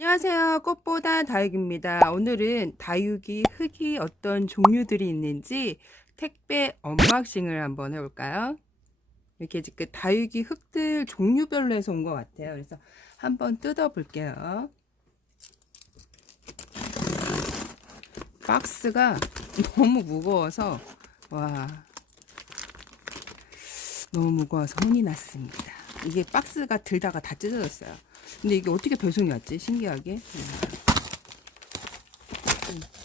안녕하세요. 꽃보다 다육입니다. 오늘은 다육이 흙이 어떤 종류들이 있는지 택배 언박싱을 한번 해볼까요? 이렇게 지금 다육이 흙들 종류별로 해서 온 것 같아요. 그래서 한번 뜯어 볼게요. 박스가 너무 무거워서 너무 무거워서 혼이 났습니다. 이게 박스가 들다가 다 찢어졌어요. 근데 이게 어떻게 배송이 왔지? 신기하게.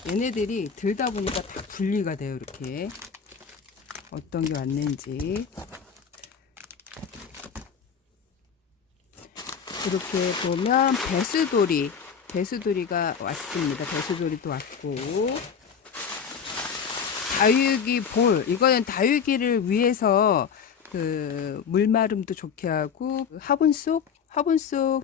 얘네들이 들다 보니까 다 분리가 돼요. 이렇게 어떤 게 왔는지. 이렇게 보면 배수돌이가 왔습니다. 배수돌이도 왔고, 다육이 볼, 이거는 다육이를 위해서 그 물마름도 좋게 하고 화분 속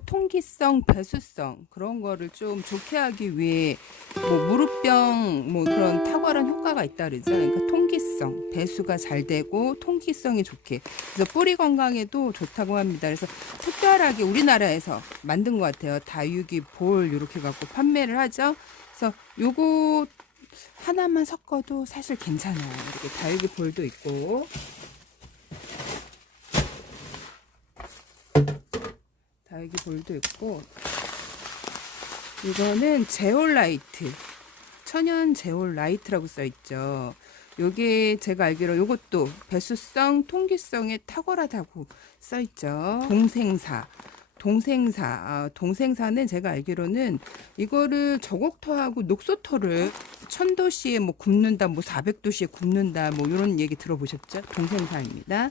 통기성, 배수성 그런 거를 좀 좋게 하기 위해 뭐 무릎병 뭐 그런 탁월한 효과가 있다 그러죠. 그러니까 통기성, 배수가 잘 되고 통기성이 좋게. 그래서 뿌리 건강에도 좋다고 합니다. 그래서 특별하게 우리나라에서 만든 것 같아요. 다육이 볼 이렇게 갖고 판매를 하죠. 그래서 요거 하나만 섞어도 사실 괜찮아요. 이렇게 다육이 볼도 있고. 다육이 볼도 있고, 이거는 제올라이트, 천연 제올라이트라고 써있죠. 요게 제가 알기로 요것도 배수성, 통기성에 탁월하다고 써있죠. 동생사는 제가 알기로는 이거를 저곡터하고 녹소터를 1000도씨에 뭐 굽는다, 뭐 400도씨에 굽는다, 뭐 이런 얘기 들어보셨죠? 동생사입니다.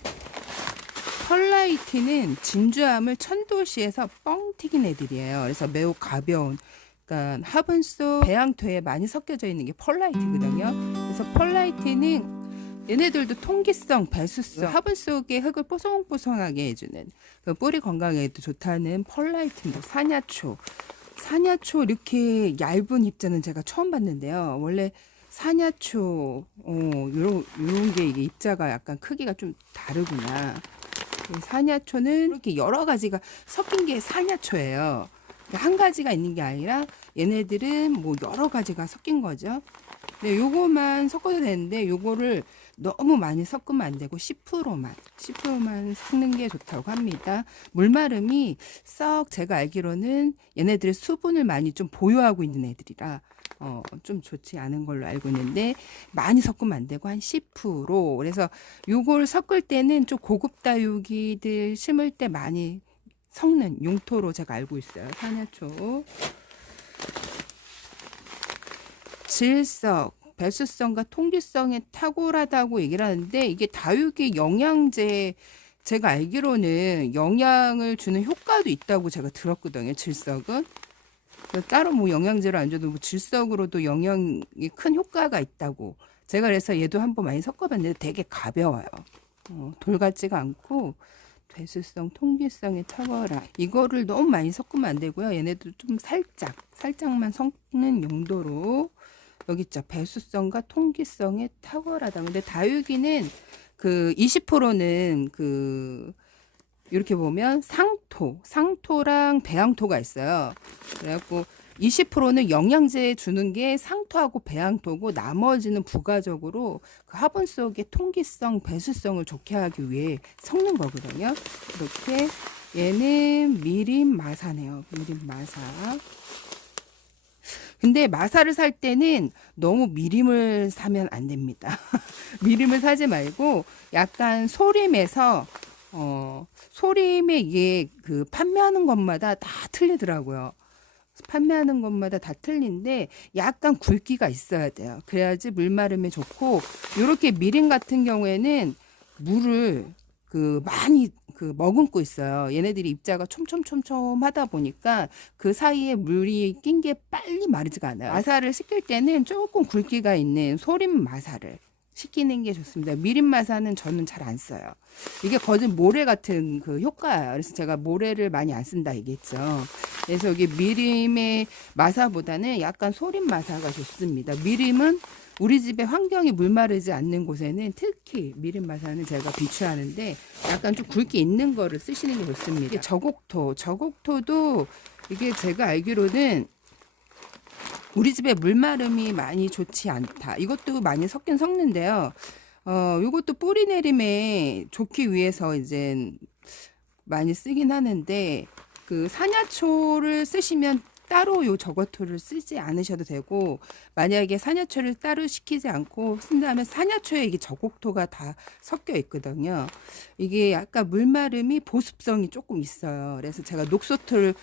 펄라이트는 진주함을 1000도씨에서 뻥 튀긴 애들이에요. 그래서 매우 가벼운, 그러니까 화분 속 배양토에 많이 섞여져 있는 게 펄라이트거든요. 그래서 펄라이트는 얘네들도 통기성, 배수성, 화분 속의 흙을 뽀송뽀송하게 해주는 그 뿌리 건강에도 좋다는 펄라이트입니다. 사냐초 이렇게 얇은 입자는 제가 처음 봤는데요. 원래 사냐초, 요런 게 이게 입자가 약간 크기가 좀 다르구나. 사냐초는 이렇게 여러 가지가 섞인 게 사냐초예요. 한 가지가 있는 게 아니라 얘네들은 뭐 여러 가지가 섞인 거죠. 네, 요거만 섞어도 되는데 요거를 너무 많이 섞으면 안 되고 10%만 섞는 게 좋다고 합니다. 물마름이 썩 제가 알기로는 얘네들의 수분을 많이 좀 보유하고 있는 애들이라 좀 좋지 않은 걸로 알고 있는데 많이 섞으면 안 되고 한 10%. 그래서 요걸 섞을 때는 좀 고급 다육이들 심을 때 많이 섞는 용토로 제가 알고 있어요. 사냐초. 질석, 배수성과 통기성에 탁월하다고 얘기를 하는데 이게 다육이 영양제, 제가 알기로는 영양을 주는 효과도 있다고 제가 들었거든요. 질석은. 따로 뭐 영양제로 안 줘도 뭐 질석으로도 영양이 큰 효과가 있다고. 제가 그래서 얘도 한번 많이 섞어봤는데 되게 가벼워요. 돌 같지가 않고 배수성, 통기성에 탁월한. 이거를 너무 많이 섞으면 안 되고요. 얘네도 좀 살짝만 섞는 용도로. 여기 있죠. 배수성과 통기성에 탁월하다. 근데 다육이는 그 20%는 그 이렇게 보면 상토랑 배양토가 있어요. 그래갖고 20%는 영양제 주는 게 상토하고 배양토고 나머지는 부가적으로 그 화분 속의 통기성, 배수성을 좋게 하기 위해 섞는 거거든요. 이렇게 얘는 미림 마사네요. 미림 마사. 근데 마사를 살 때는 너무 미림을 사면 안 됩니다. 미림을 사지 말고 약간 소림에 이게 그 판매하는 것마다 다 틀리더라고요. 판매하는 것마다 다 틀린데 약간 굵기가 있어야 돼요. 그래야지 물마름에 좋고, 요렇게 미림 같은 경우에는 물을 그 많이 그 머금고 있어요. 얘네들이 입자가 촘촘하다 보니까 그 사이에 물이 낀 게 빨리 마르지가 않아요. 마사를 시킬 때는 조금 굵기가 있는 소림 마사를 시키는 게 좋습니다. 미림 마사는 저는 잘 안 써요. 이게 거진 모래 같은 그 효과예요. 그래서 제가 모래를 많이 안 쓴다 얘기했죠. 그래서 여기 미림의 마사보다는 약간 소림 마사가 좋습니다. 미림은 우리 집에 환경이 물 마르지 않는 곳에는 특히 미림 마사는 제가 비추하는데 약간 좀 굵기 있는 거를 쓰시는 게 좋습니다. 저곡토도 이게 제가 알기로는 우리 집에 물마름이 많이 좋지 않다. 이것도 많이 섞긴 섞는데요. 이것도 뿌리 내림에 좋기 위해서 이제 많이 쓰긴 하는데, 그 산야초를 쓰시면 따로 요 저거토를 쓰지 않으셔도 되고, 만약에 산야초를 따로 시키지 않고 쓴다면 산야초에 이게 저곡토가 다 섞여 있거든요. 이게 약간 물마름이 보습성이 조금 있어요. 그래서 제가 녹소토를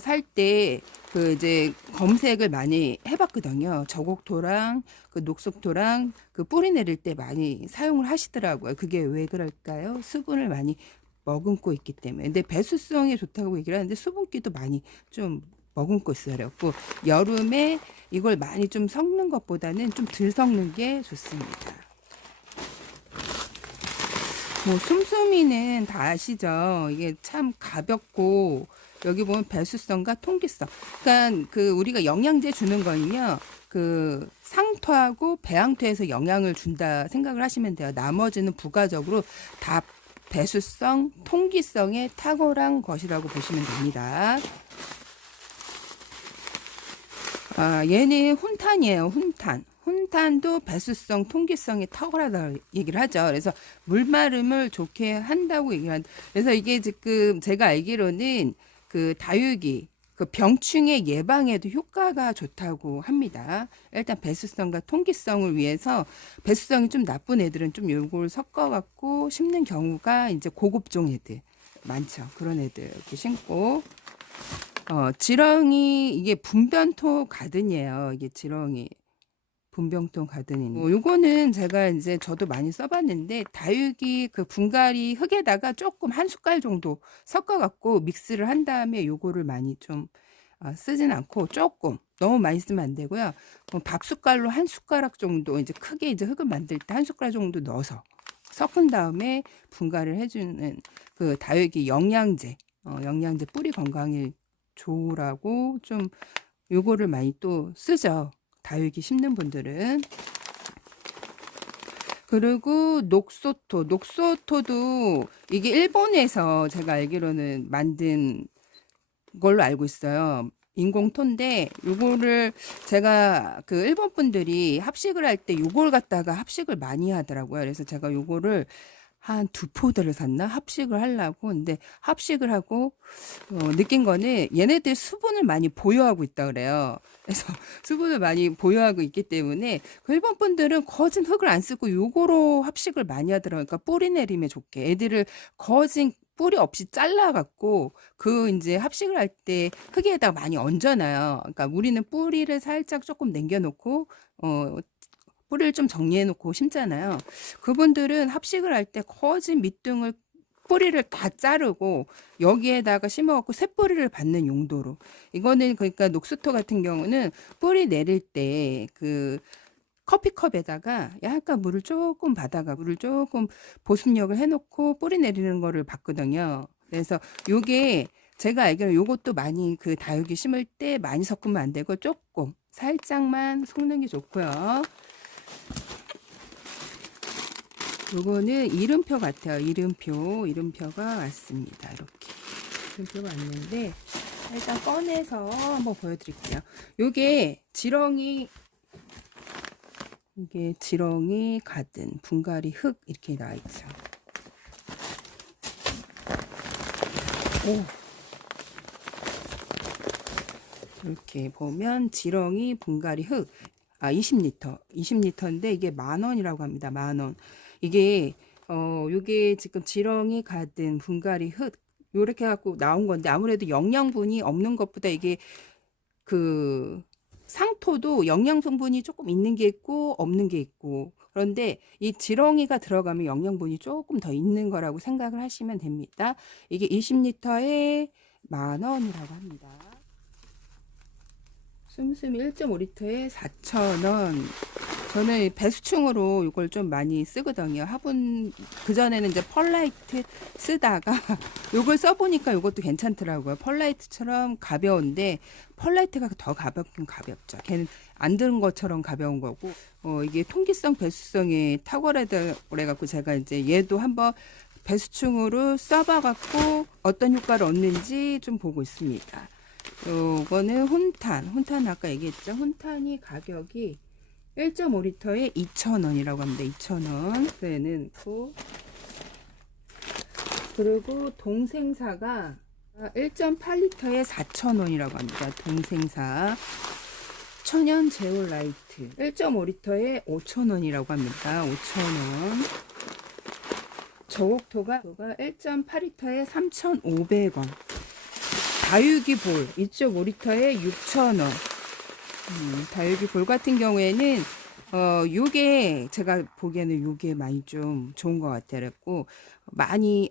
살 때 그 이제 검색을 많이 해봤거든요. 저곡토랑 그 녹소토랑 그 뿌리 내릴 때 많이 사용을 하시더라고요. 그게 왜 그럴까요? 수분을 많이 머금고 있기 때문에. 근데 배수성이 좋다고 얘기를 하는데 수분기도 많이 좀 머금고 있어요. 그래갖고 여름에 이걸 많이 좀 섞는 것보다는 좀 덜 섞는 게 좋습니다. 뭐 쏨쏨이는 다 아시죠? 이게 참 가볍고, 여기 보면 배수성과 통기성. 그러니까 그 우리가 영양제 주는 거는요, 그 상토하고 배양토에서 영향을 준다 생각을 하시면 돼요. 나머지는 부가적으로 다 배수성, 통기성에 탁월한 것이라고 보시면 됩니다. 얘는 훈탄이에요. 훈탄. 훈탄도 배수성, 통기성이 탁월하다고 얘기를 하죠. 그래서 물마름을 좋게 한다고 얘기를 한다. 그래서 이게 지금 제가 알기로는 그 다육이, 그 병충해 예방에도 효과가 좋다고 합니다. 일단 배수성과 통기성을 위해서, 배수성이 좀 나쁜 애들은 좀 요걸 섞어갖고 심는 경우가 이제 고급종 애들 많죠. 그런 애들 이렇게 심고, 지렁이, 이게 분변토 가든이에요. 이게 지렁이 분변토 가든이. 요거는 제가 이제 저도 많이 써봤는데, 다육이 그 분갈이 흙에다가 조금 한 숟갈 정도 섞어갖고 믹스를 한 다음에 요거를 많이 좀 쓰진 않고, 조금 너무 많이 쓰면 안 되고요. 밥숟갈로 한 숟가락 정도, 이제 크게 이제 흙을 만들 때 한 숟가락 정도 넣어서 섞은 다음에 분갈이를 해주는 그 다육이 영양제, 영양제 뿌리 건강에 좋으라고 좀 요거를 많이 또 쓰죠. 다육이 심는 분들은. 그리고 녹소토. 녹소토도 이게 일본에서 제가 알기로는 만든 걸로 알고 있어요. 인공토인데, 요거를 제가 그 일본 분들이 합식을 할 때 요걸 갖다가 합식을 많이 하더라고요. 그래서 제가 요거를 한 2포대를 샀나? 합식을 하려고. 근데 합식을 하고 느낀 거는 얘네들 수분을 많이 보유하고 있다 그래요. 그래서 수분을 많이 보유하고 있기 때문에 그 일본 분들은 거진 흙을 안 쓰고 요거로 합식을 많이 하더라고요. 그러니까 뿌리 내림에 좋게 애들을 거진 뿌리 없이 잘라갖고 그 이제 합식을 할 때 흙에다가 많이 얹어놔요. 그러니까 우리는 뿌리를 살짝 조금 남겨놓고 뿌리를 좀 정리해 놓고 심잖아요. 그분들은 합식을 할 때 거진 밑둥을 뿌리를 다 자르고 여기에다가 심어갖고 새뿌리를 받는 용도로. 이거는 그러니까 녹수토 같은 경우는 뿌리 내릴 때 그 커피컵에다가 약간 물을 조금 받아가 물을 조금 보습력을 해놓고 뿌리 내리는 거를 봤거든요. 그래서 요게 제가 알기로 요것도 많이 그 다육이 심을 때 많이 섞으면 안 되고 조금 살짝만 섞는 게 좋고요. 요거는 이름표 같아요. 이름표가 왔습니다. 이렇게 이름표가 왔는데 일단 꺼내서 한번 보여드릴게요. 요게 지렁이, 이게 지렁이 가든 분갈이 흙 이렇게 나와 있죠. 오. 이렇게 보면 지렁이 분갈이 흙 20리터인데 이게 10,000원이라고 합니다. 10,000원. 이게 요게 지금 지렁이 가든 분갈이 흙 요렇게 갖고 나온 건데, 아무래도 영양분이 없는 것보다 이게 그 상토도 영양 성분이 조금 있는 게 있고 없는 게 있고, 그런데 이 지렁이가 들어가면 영양분이 조금 더 있는 거라고 생각을 하시면 됩니다. 이게 20리터에 10,000원이라고 합니다. 씀씀이 1.5리터에 4,000원. 저는 배수충으로 이걸 좀 많이 쓰거든요. 화분, 그전에는 이제 펄라이트 쓰다가 이걸 써보니까 이것도 괜찮더라고요. 펄라이트처럼 가벼운데, 펄라이트가 더 가볍긴 가볍죠. 걔는 안 드는 것처럼 가벼운 거고, 이게 통기성, 배수성이 탁월하다 그래갖고 제가 이제 얘도 한번 배수충으로 써봐갖고 어떤 효과를 얻는지 좀 보고 있습니다. 요거는 혼탄 아까 얘기했죠. 혼탄이 가격이 1.5리터에 2,000원이라고 합니다. 2,000원. 그에는 있고, 그리고 동생사가 1.8리터에 4,000원이라고 합니다. 동생사 천연 제올라이트 1.5리터에 5,000원이라고 합니다. 5,000원. 저옥토가 1.8리터에 3,500원. 다육이 볼 2.5리터에 6,000원. 다육이 볼 같은 경우에는 요게 제가 보기에는 요게 많이 좀 좋은 것 같아요. 그래갖고 많이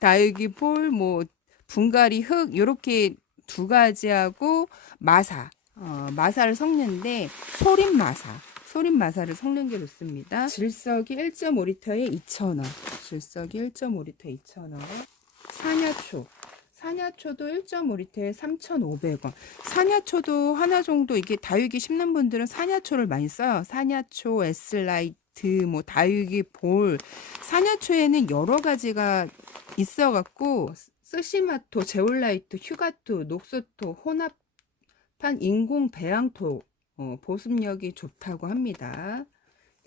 다육이 볼, 뭐 분갈이 흙 요렇게 두 가지하고 마사를 섞는데 소림 마사를 섞는 게 좋습니다. 질석이 1.5리터에 2,000원. 질석이 1.5리터에 2,000원. 사냐초도 1.5리터에 3,500원. 사냐초도 하나 정도 이게 다육이 심는 분들은 사냐초를 많이 써요. 사냐초, S라이트, 뭐 다육이 볼. 사냐초에는 여러 가지가 있어갖고 스시마토, 제올라이트, 휴가토, 녹소토, 혼합한 인공 배양토 보습력이 좋다고 합니다.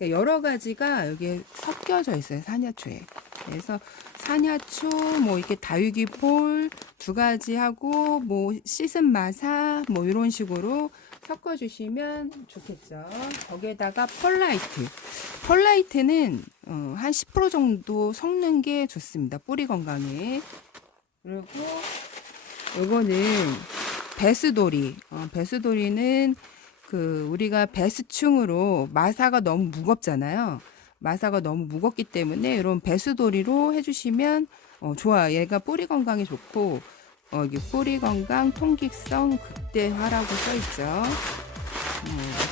여러 가지가 여기에 섞여져 있어요. 사냐초에. 그래서 사냐초, 뭐 이렇게 다육이 볼 두 가지 하고 뭐 씻은 마사 뭐 이런 식으로 섞어주시면 좋겠죠. 거기에다가 펄라이트는 한 10% 정도 섞는 게 좋습니다. 뿌리 건강에. 그리고 이거는 배수돌이는 그 우리가 배수충으로 마사가 너무 무겁잖아요. 마사가 너무 무겁기 때문에 이런 배수돌이로 해주시면 좋아요. 얘가 뿌리 건강에 좋고 여기 뿌리 건강 통기성 극대화라고 써있죠.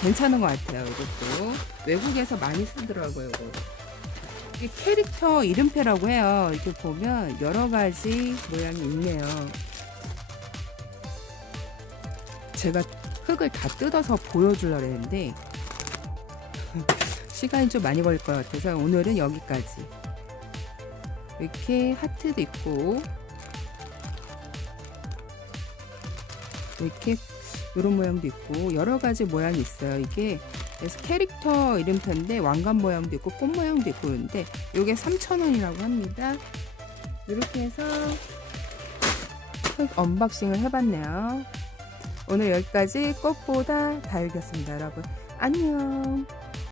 괜찮은 것 같아요. 이것도 외국에서 많이 쓰더라고요. 이게 캐릭터 이름표라고 해요. 이렇게 보면 여러 가지 모양이 있네요. 제가 흙을 다 뜯어서 보여주려고 했는데 시간이 좀 많이 걸릴 것 같아서 오늘은 여기까지. 이렇게 하트도 있고 이렇게 이런 모양도 있고 여러 가지 모양이 있어요. 이게 그래서 캐릭터 이름표인데 왕관 모양도 있고 꽃 모양도 있고 그런데 이게 3,000원이라고 합니다. 이렇게 해서 흙 언박싱을 해봤네요. 오늘 여기까지 꽃보다 다육이었습니다. 여러분 안녕.